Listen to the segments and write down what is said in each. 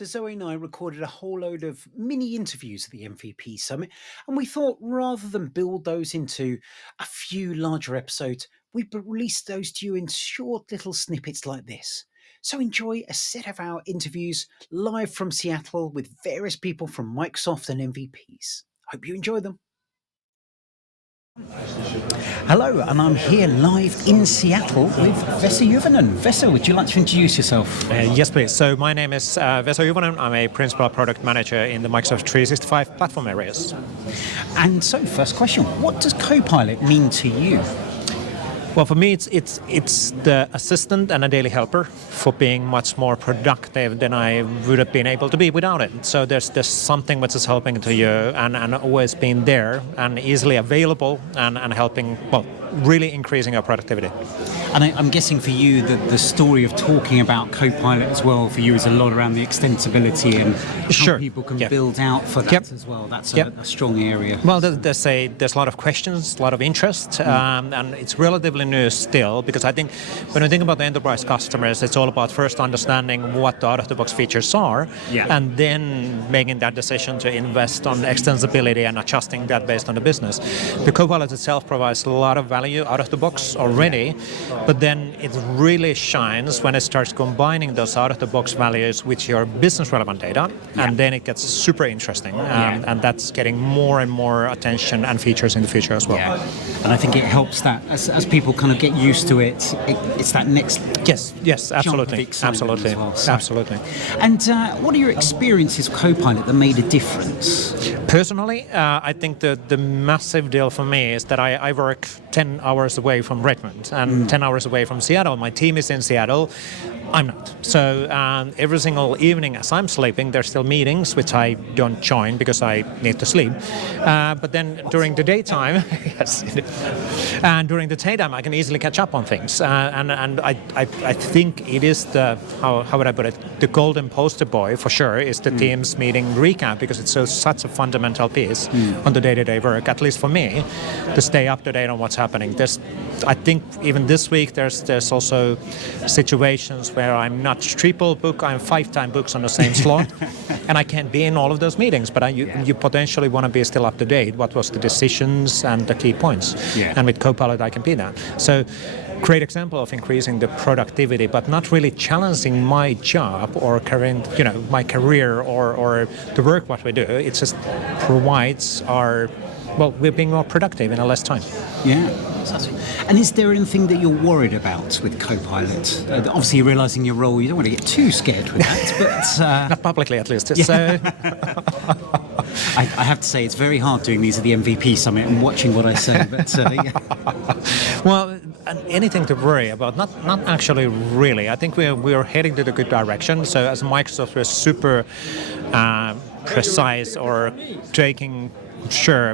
So Zoe and I recorded a whole load of mini interviews at the MVP Summit, and we thought rather than build those into a few larger episodes, we'd release those to you in short little snippets like this. So enjoy a set of our interviews live from Seattle with various people from Microsoft and MVPs. Hope you enjoy them. Hello, and I'm here live in Seattle with Vesa Juvonen. Vesa, would you like to introduce yourself? Yes, please. So my name is Vesa Juvonen. I'm a principal product manager in the Microsoft 365 platform areas. And so, first question, what does Copilot mean to you? Well, for me, it's the assistant and a daily helper for being much more productive than I would have been able to be without it. So there's something which is helping to you and always being there and easily available and helping, well, really increasing our productivity. And I'm guessing for you that the story of talking about Copilot as well for you is a lot around the extensibility and how people can build out for that as well. That's a strong area. Well, there's a lot of questions, a lot of interest, and it's relatively new still because I think when we think about the enterprise customers, it's all about first understanding what the out-of-the-box features are and then making that decision to invest on extensibility and adjusting that based on the business. The Copilot itself provides a lot of value out of the box already, but then it really shines when it starts combining those out-of-the-box values with your business-relevant data, and then it gets super interesting, and that's getting more and more attention and features in the future as well. And I think it helps that as people kind of get used to it, it's that next yes, absolutely, absolutely, well. So, absolutely. And what are your experiences with Copilot that made a difference? Personally, I think the massive deal for me is that I work 10 hours away from Redmond and 10 hours away from Seattle. My team is in Seattle. I'm not. So every single evening as I'm sleeping, there's still meetings, which I don't join because I need to sleep. But then during the daytime, and during the daytime, I can easily catch up on things. And I think it is how would I put it? The golden poster boy for sure is the Teams meeting recap because it's such a fundamental piece on the day-to-day work, at least for me, to stay up to date on what's happening. I think even this week there's also situations where I'm not triple book, I'm 5-time books on the same slot, and I can't be in all of those meetings, but you potentially want to be still up to date. What was the decisions and the key points? And with Copilot, I can be that. So great example of increasing the productivity, but not really challenging my job or my career or the work what we do. It just provides we're being more productive in a less time. Yeah. And is there anything that you're worried about with Copilot? Obviously, realising your role, you don't want to get too scared with that, but... Not publicly, at least. So... I have to say, it's very hard doing these at the MVP Summit and watching what I say, but... Well, anything to worry about? Not actually really. I think we're heading to the good direction. So as Microsoft, we're super precise or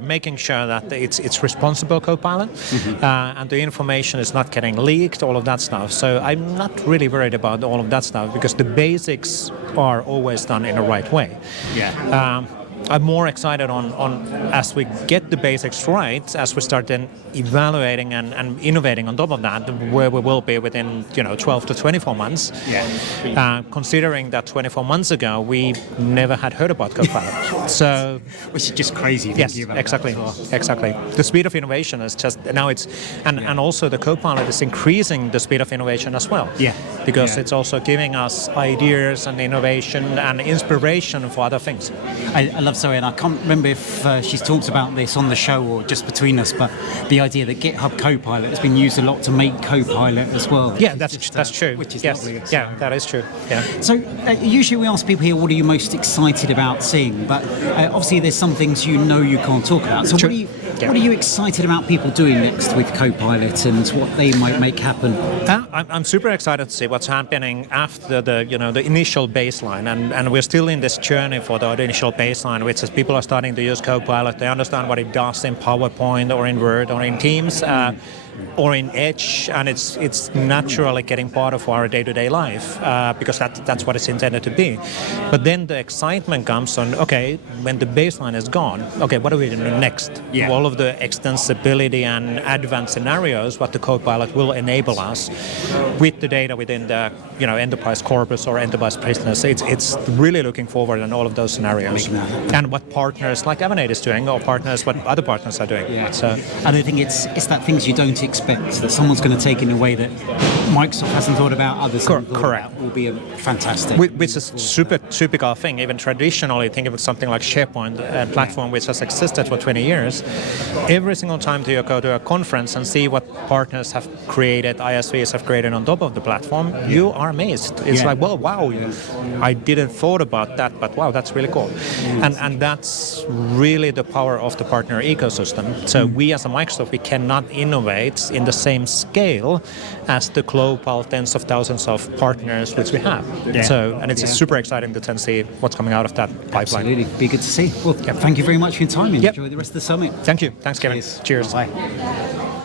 making sure that it's responsible Copilot and the information is not getting leaked, all of that stuff. So I'm not really worried about all of that stuff because the basics are always done in the right way. I'm more excited on as we get the basics right, as we start then evaluating and innovating on top of that, where we will be within 12 to 24 months. Considering that 24 months ago we never had heard about Copilot, so which is just crazy. Yes, exactly. The speed of innovation is just now and also the Copilot is increasing the speed of innovation as well. Because it's also giving us ideas and innovation and inspiration for other things. I love Zoe, and I can't remember if she's talked about this on the show or just between us, but the idea that GitHub Copilot has been used a lot to make Copilot as well. Yeah, that's true. Which is lovely. Yeah, that is true. Yeah. So usually we ask people here, what are you most excited about seeing? But obviously there's some things you can't talk about. So what are you excited about people doing next with Copilot and what they might make happen? I'm super excited to see what's happening after the initial baseline, and we're still in this journey for the initial baseline, which is people are starting to use Copilot. They understand what it does in PowerPoint or in Word or in Teams. or in Edge, and it's naturally getting part of our day-to-day life because that's what it's intended to be. But then the excitement comes on, okay, when the baseline is gone, okay, what are we going to do next? Yeah. All of the extensibility and advanced scenarios, what the Copilot will enable us with the data within the enterprise corpus or enterprise business. It's really looking forward in all of those scenarios, and what partners like Avanade is doing, or partners what other partners are doing. Yeah. So, and I think it's that things you don't expect that someone's going to take in a way that Microsoft hasn't thought about, others haven't thought correct. about, will be a fantastic. Which is super typical thing. Even traditionally, think of something like SharePoint, a platform which has existed for 20 years. Every single time you go to a conference and see what partners have created, ISVs have created on top of the platform, you are amazed. It's like, well, wow, I didn't thought about that, but wow, that's really cool. And that's really the power of the partner ecosystem. So we as a Microsoft, we cannot innovate in the same scale as the global tens of thousands of partners which we have. Yeah. So, and it's super exciting to then see what's coming out of that pipeline. Absolutely, be good to see. Well, thank you very much for your time and enjoy the rest of the summit. Thank you. Thanks, Kevin. Cheers. Bye.